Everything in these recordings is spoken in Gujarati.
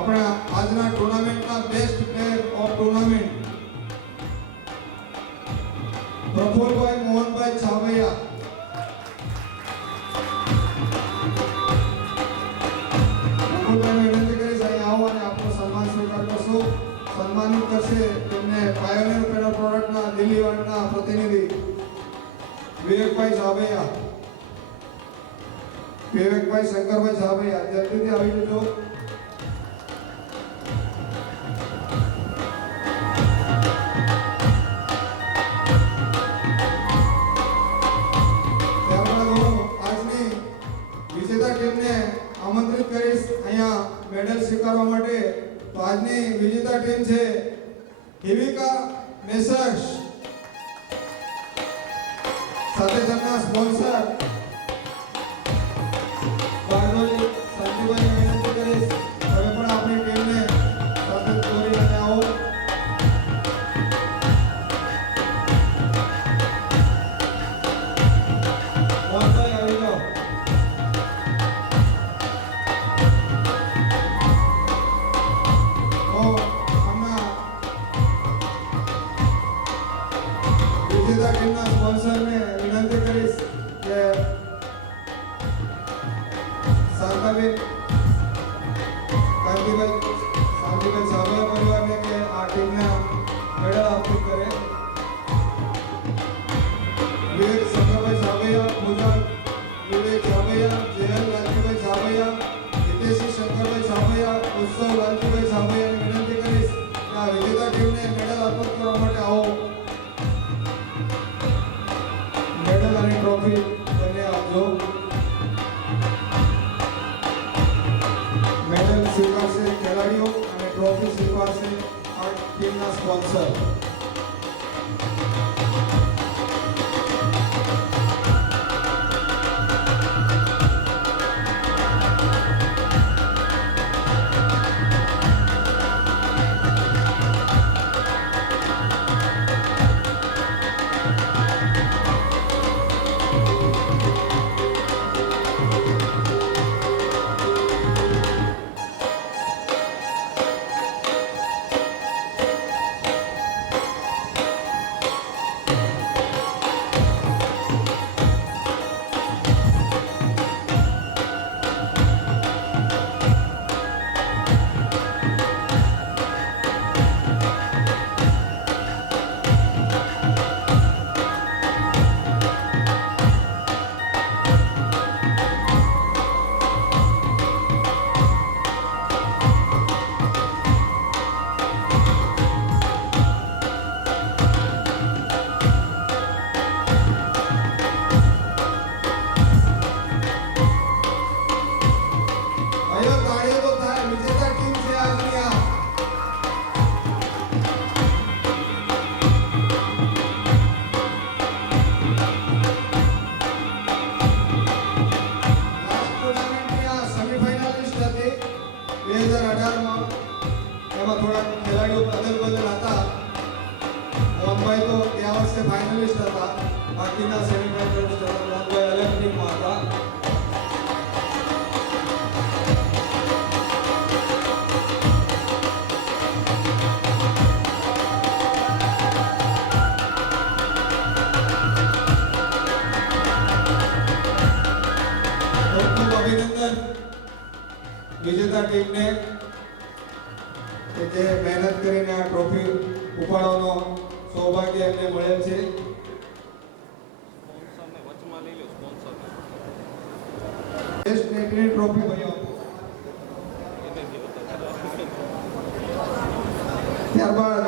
આપણા આજના ટુર્નામેન્ટના best player of tournament Prafulbhai Mohanbhai Chhavaiya. પ્રફુલભાઈને વિનંતી કરીશ અહીં આવો અને આપનો સન્માન સ્વીકાર કરશો. સન્માનિત કરશે તેમને પાયોનિયર પેનલ પ્રોડક્ટના દિલ્હી વાળના પ્રતિનિધિ વિવેકભાઈ છાવૈયા. વિવેકભાઈ શંકરભાઈ છાવૈયા જલ્દીથી આવી જજો. આમંત્રિત કરીશ અહીંયા મેડલ સ્વીકારવા માટે. તો આજની વિજેતા ટીમ છે હિવિકા મેસર્સ, સાથે તેમના સ્પોન્સર બારડોલી સંજીવભાઈને વિનંતી કરીશ તમે પણ આપણી ટીમને સાથે જોડી લઈને આવો. મોહનભાઈ આવી જાઓ. વિજેતા ટીમના સ્પોન્સરને વિનંતી કરીશ કે શાંતાબેન કાંતિભાઈ છાવૈયા પરિવારને કે આ ટીમના મેડલ અર્પિત કરે. વિવેક શંકરભાઈ છાવૈયા, પૂજા વિવેક છાવૈયા, જયલ લાલજીભાઈ છાવૈયા, હિતેશી શંકરભાઈ છાવૈયા, ઉત્સવ લાલજીભાઈ છાવૈયાને વિનંતી કરીશ કે આ વિજેતા ટીમને મેડલ અર્પિત કરવા માટે આવો. મેડલ અને ટ્રોફી બંને આપજો. મેડલ સ્વીકારશે ખેલાડીઓ અને ટ્રોફી સ્વીકારશે આ ટીમના સ્પોન્સર. એમાં થોડા ખેલાડીઓ બદલ હતા. મોહનભાઈ તો ગયા વર્ષે ફાઇનલિસ્ટ હતા, બાકીના સેમિફાઇનલિસ્ટ હતા. મોહનભાઈ અલગ ટીમમાં હતા. ખૂબ ખૂબ અભિનંદન વિજેતા ટીમને કે જે મહેનત કરીને આ ટ્રોફી ઉપાડવાનો સૌભાગ્ય એમને મળેલ છે. બેસ્ટ નેટની ટ્રોફી ભાઈઓ. ત્યારબાદ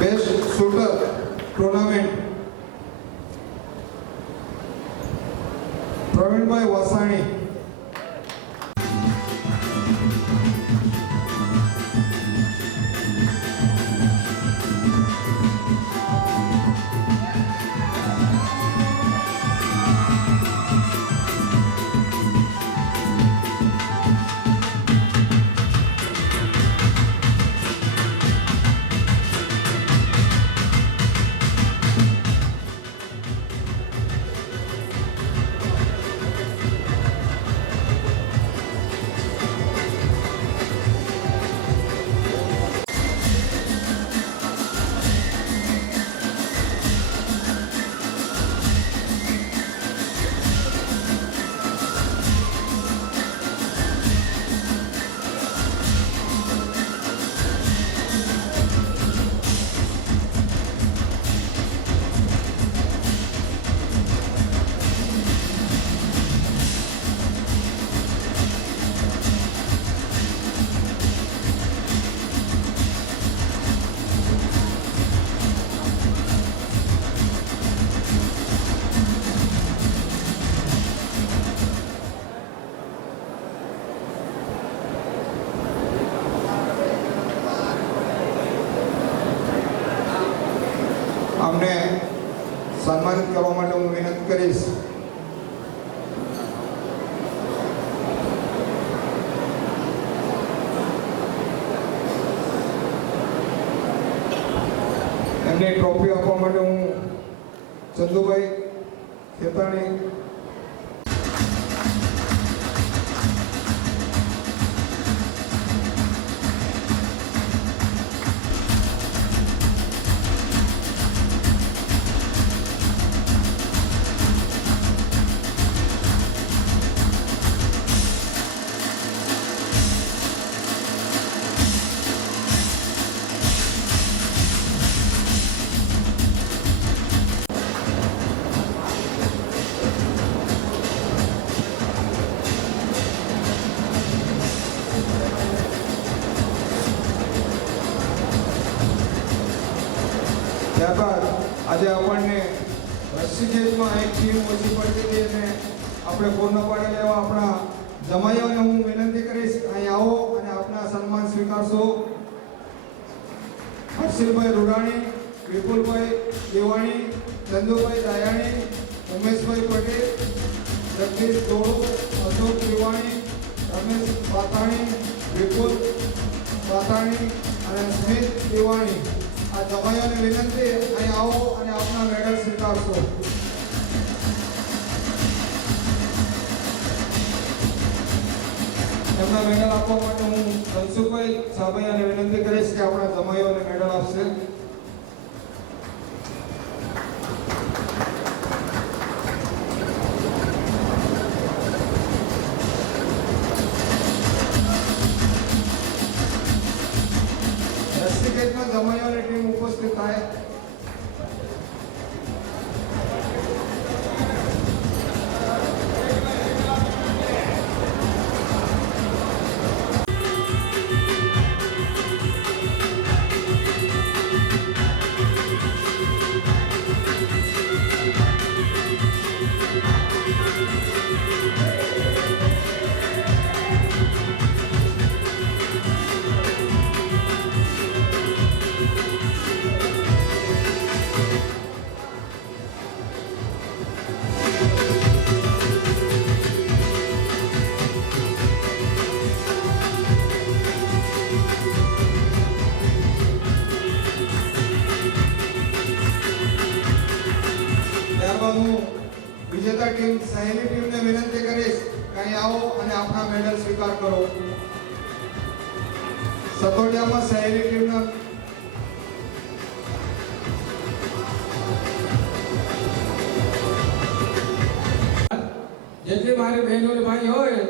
best shooter tournament Pravinbhai Vasani. અમને સન્માનિત કરવા માટે હું વિનંતી કરીશ. એમને ટ્રોફી આપવા માટે હું ચંદુભાઈ ખેતાણી ત્યારબાદ આજે આપણને રસ્સીખેંચમાં એક ટીમ ઓછી પડતી હતી અને આપણે પૂર્ણ પાડી લેવા આપણા જમાઈઓને હું વિનંતી કરીશ અહીં આવો અને આપના સન્માન સ્વીકારશો. હર્ષિલભાઈ રૂડાણી, વિપુલભાઈ દેવાણી, ચંદુભાઈ દાયાણી, ઉમેશભાઈ પટેલ, જગદીશ ધોળુ, અશોક ત્રિવાણી, રમેશ પાતાણી, વિપુલ પાતાણી અને સ્મિત ત્રિવાણી. આ જમાઈઓને વિનંતી અહીં આવો અને આપના મેડલ સ્વીકારશો. એમના મેડલ આપવા માટે હું ધનસુખભાઈ સાબૈયાને વિનંતી કરીશ કે આપણા જમાઈઓને મેડલ આપશે. રસ્સીખેંચમાં જમાઈઓની ટીમ ઉપસ્થિત થાય. ત્યારબાદ હું વિજેતા ટીમ સહેલી ટીમને વિનંતી કરીશ કે અહીં આવો અને આપના મેડલ સ્વીકાર કરો. સતોડિયામાં સહેલી ટીમના જેટલી મારી બહેનો અને ભાઈ હોય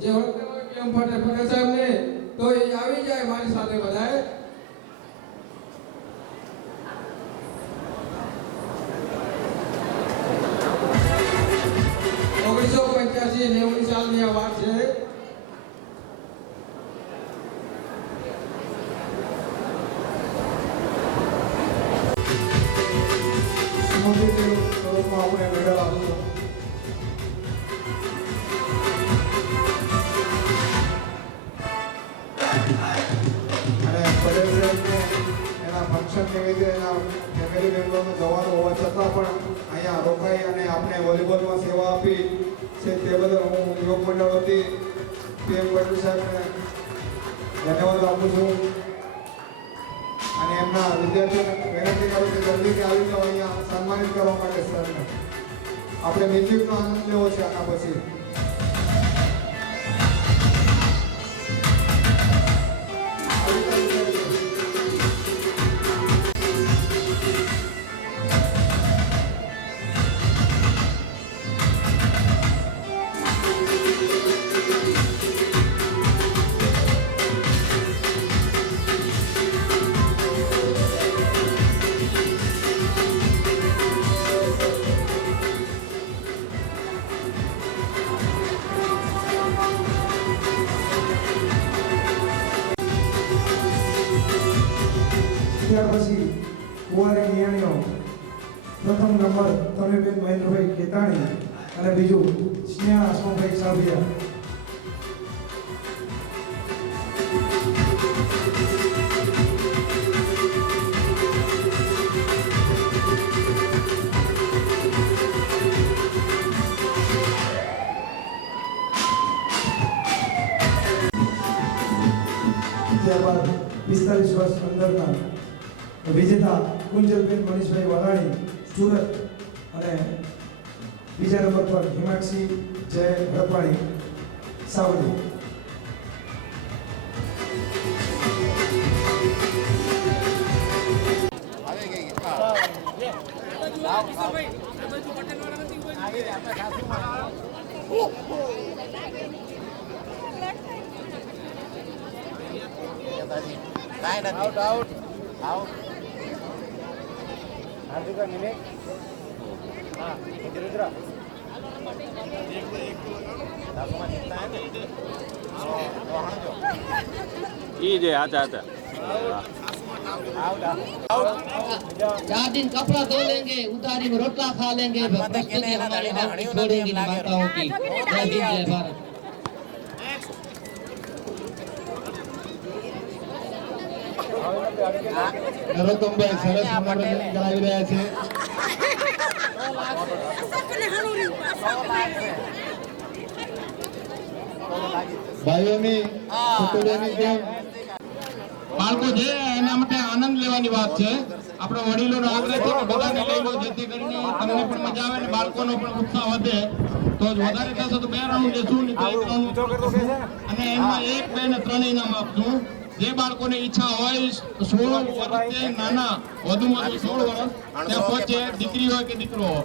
જે ઓળખતા હોય પીએમ પટેલ સાહેબને તો એ આવી જાય મારી સાથે બધાએ. ઓગણીસો 85-90 સાલની આ વાત છે. સ્મૃતિ સ્વરૂપમાં આપણે મેડલ આપીશું. અને પટેલ સાહેબને એના ફંક્શન નિમિત્તે એના ફેમિલી મેમ્બરનું જવાનું હોવા છતાં પણ અહીંયા રોકાઈ અને આપણે વોલીબોલમાં સેવા આપી છે તે બદલ હું યુવક મંડળ વતી પીએમ પટેલ સાહેબને ધન્યવાદ આપું છું. અને એમના વિદ્યાર્થીઓને વિનંતી કરું કે જલ્દીથી આવી જાઓ અહીંયા સન્માનિત કરવા માટે સરને. આપણે મ્યુઝિકનો આનંદ લેવો છે આના પછી. ત્યાર પછી કુંવારી નિયાણીઓ પ્રથમ નંબર તનુબેન મહેન્દ્રભાઈ ખેતાણી અને બીજું સ્નેહા હસમુખભાઈ સાબિયા. 2015ના વિજેતા કુંજલબેન મનીષભાઈ વાઘાણી સુરત અને બીજા નંબર પર હિમાક્ષી જય હડપાણી સાવલી. आता 4 दिन कपड़ा धो लेंगे, उतारी में रोटला खा लेंगे, बस्ती के हमारे हाथ छोड़ेंगे नहीं माताओं की. जय हिंद जय भारत. નરોત્તમભાઈ સરસ મનોરંજન કરાવી રહ્યા છે. ભાઈઓની છોકરીઓની જેમ બાળકો છે એના માટે આનંદ લેવાની વાત છે. આપણા વડીલોનો આગ્રહ છે કે બધાને લઈ લો જેથી કરીને તમને પણ મજા આવે ને બાળકોનો પણ ઉત્સાહ વધે. તો જ વધારે થશે તો 2 રાઉન્ડ લેશું ને 1 રાઉન્ડ અને એમાં 1, 2 ને 3 ઇનામ આપશું. જે બાળકોની ઈચ્છા હોય 16 વર્ષથી નાના વધુમાં વધુ 16 વર્ષ ત્યાં પહોંચે, દીકરી હોય કે દીકરો હોય.